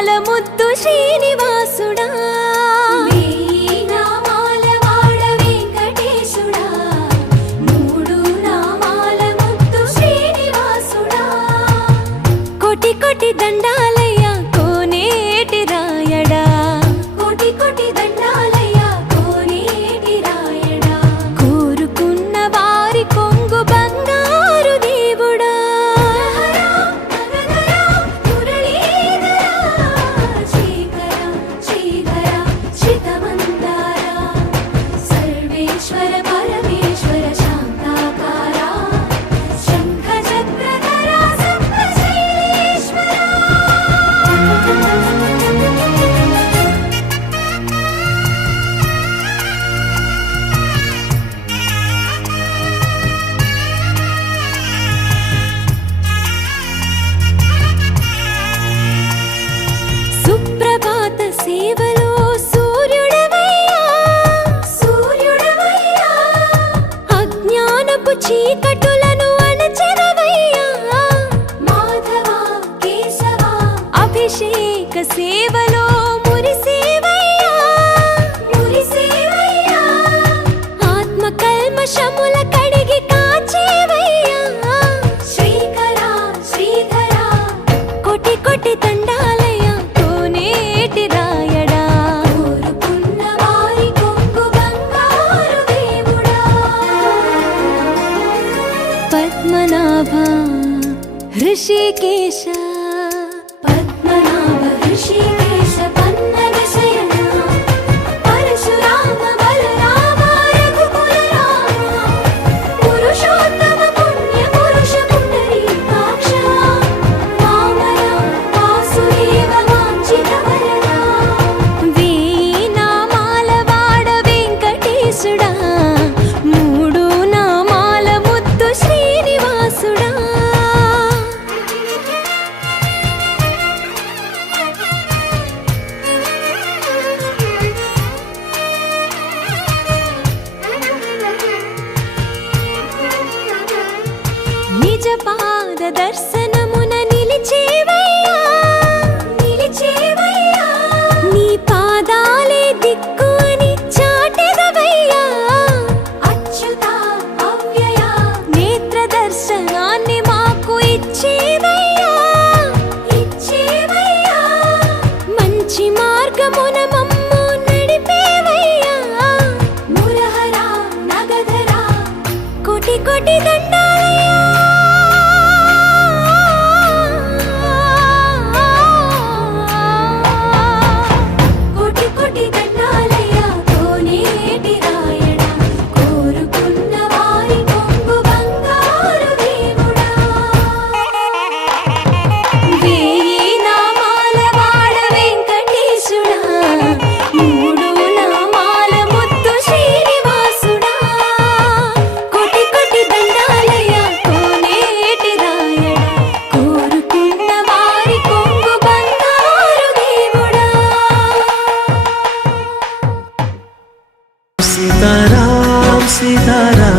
నామాల ముద్దు శ్రీనివాసుడా కోటి కోటి దండాలయ్యా కోనేటి రాయడా కోటి కోటి దండాలయ్యా కోనేటి రాయడా కోరుకున్న వారి కొంగు బంగారు దేవుడా సర్వేశ్వర పరమేశ్వర శాంతాకారా శంఖ చక్రధరా సుప్రభాత సేవలో సూర్యుడవయ్యా అజ్ఞానపు చీకటులను అణచెదవయ్యా మాధవ కేశవ అభిషేక సేవలో మురిసేవయ్యా ఆత్మ కల్మషముల కడిగి కాచేవయ్యా శ్రీధర కోటి కోటి దండాలయ్యా కోనేటి రాయడా కోరుకున్న వారి కొంగు బంగారు దేవుడా పద్మనాభ హృషికేశ పద్మనాభ హృషికేశ పన్నగ శయన పరశురామ బలరామ రఘుకుల రామ పురుషోత్తమ పుణ్య పురుష పుండరీకాక్ష వామన వాసుదేవ వాంఛిత వరదా వేయి నామాల వాడ వెంకటేశుడా మూడు నామాల ముద్దు శ్రీనివాసుడా నిజ పాద దర్శనమున నిలిచేవయ్యా నీ పాదాలే దిక్కు అని చాటెదవయ్యా అచ్యుత అవ్యయ నేత్ర దర్శనాన్ని మాకు ఇచ్చేవయ్యా మంచి మార్గమున మమ్ము నడిపేవయ్యా మురహర నగధర కోటి కోటి దండాలయ్యా కోటి కోటి దండాలయ్యా కోనేటి రాయడా కోరుకున్న వారి కొంగు బంగారు దేవుడా వేయి నామాల వాడ వెంకటేశుడా మూడు నామాల ముద్దు శ్రీనివాసుడా కోటి కోటి దండాలయ్యా కోనేటి రాయడా కోరుకున్న వారి కొంగు బంగారు దేవుడా सीताराम सीताराम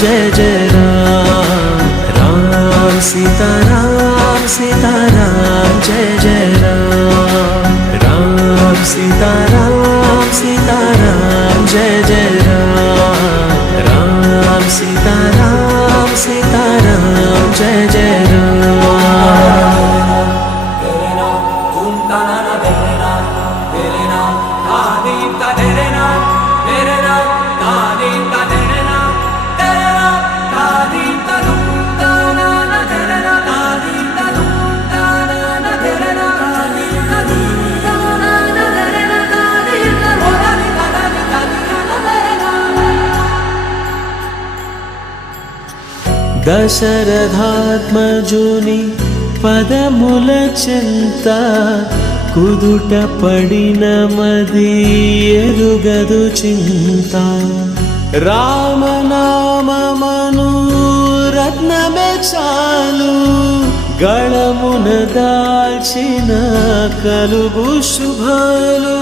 जय जय राम राम सीताराम सीताराम जय जय राम राम सीताराम सीताराम जय जय राम राम सीताराम सीताराम जय जय राम దశరథాత్మజుని పదముల చింత కుదుట పడిన మది ఎరుగదు చింత రామనామమను రత్నమే చాలు గళమున దాల్చిన కలుగు శుభాలు